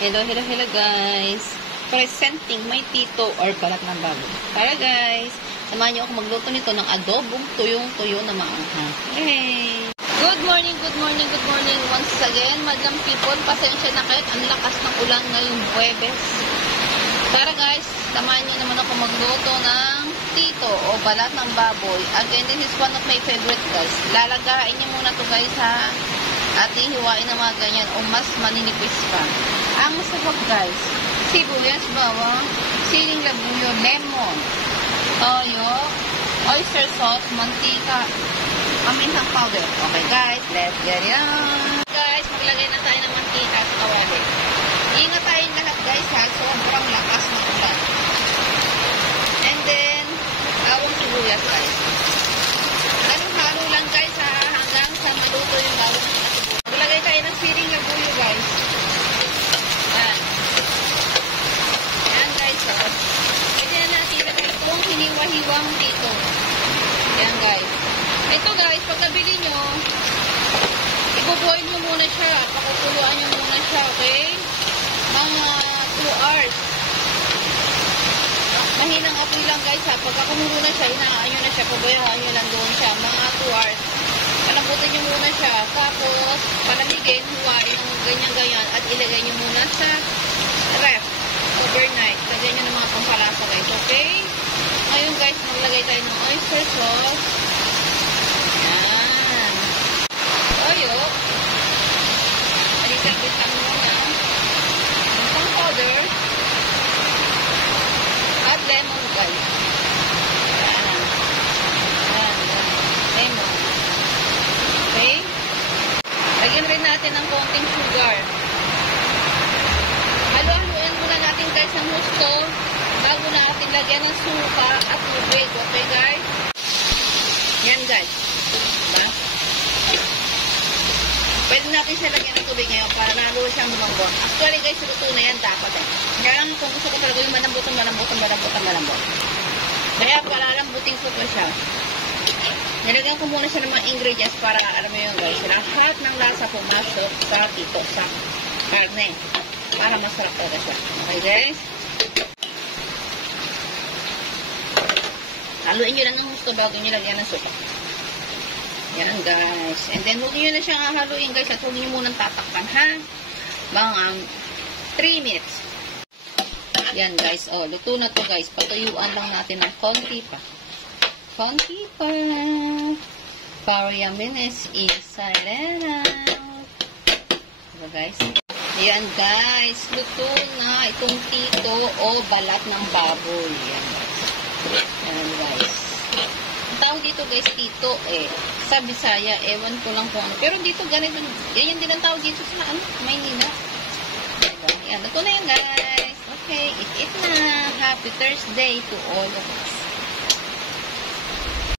Hello, hello, hello guys. Presenting my tito or balat ng baboy. Tara guys, samahan niyo ako magluto nito ng adobong tuyong-tuyo na maanghang. Yay! Good morning, good morning, good morning once again, madam people. Pasensya na kahit ang lakas ng ulan ngayong Huwebes. Tara guys, samahan niyo naman ako magluto ng tito o balat ng baboy. Again, this is one of my favorite guys. Lalagain niyo muna to guys ha. At ihiwain na mga ganyan o mas maninipis pa. Ang masarap guys, sibuyas, bawang, siling labuyo, lemon, toyo, oyster sauce, mantika, pamintang powder. Okay guys, let's get it on. Guys, maglagay na tayo ng mantika at kawali. Ingat tayong lahat guys ha, sobrang lakas ng ulan. And then, bawang sibuyas guys. Halo-halo lang guys ha, hanggang sa maluto yung bawang sibuyas. Maglagay tayo ng siling labuyo guys. Yan guys ha. Pwede na natin ilagay itong hiniwa-hiwang dito. Yan guys. Ito guys, pagkabili nyo, ibuboil nyo muna siya. Pakukuluan nyo muna siya, okay? Mga 2 hours. Mahinang apoy lang guys ha. Pagka kumulo na siya, hinaan nyo na siya. Pabayaan nyo lang doon siya. Mga 2 hours. Palambutin nyo muna siya. Tapos, palamigin, huwain ng ganyan-ganyan at ilagay nyo muna sa ref. Overnight. Lagyan nyo ng mga pampalasa guys. Okay? Ngayon guys, maglagay tayo ng oyster sauce. Yan. Toyo. Alisang-bisang muna. Pang powder. At lemon guys. Yan. Yan. Lemon. Okay? Lagyan rin natin ng konting sugar. Halo-haluin muna natin guys ang gusto bago natin lagyan ng suka at tubig. Okay guys? Yan guys. Diba? Pwede natin siya lagyan ng tubig ngayon para lalo siyang lumambot. Actually guys, luto na yan dapat eh. Kaya kung gusto ko talaga yung malambot. Kaya palalambutin ko pa siya. Nilagyan ko muna siya ng mga ingredients para, alam mo yun guys, lahat ng lasa pumasok sa tito, sa karne. Para masarap talaga siya. Okay guys? Haluin nyo lang ng gusto bago nyo lagyan ng suka. Yan guys. And then, huwag nyo na siyang haluin guys at huwag nyo munang tatakpan ha. Mga 3 minutes. Yan guys. O, luto na to guys. Patuyuan lang natin ng konti pa. Konti pa. Para yaminess inside out. Diba guys? Yan guys. Luto na itong tito o balat ng baboy. Yan guys. Yan guys. Ang tawag dito guys, tito eh. Sa Bisaya, ewan ko lang kung ano. Pero dito ganito, ganyan din ang tawag dito sa ano, Maynila. Diba? Yan, luto na yan guys. Okay, eat na. Happy Thursday to all of us.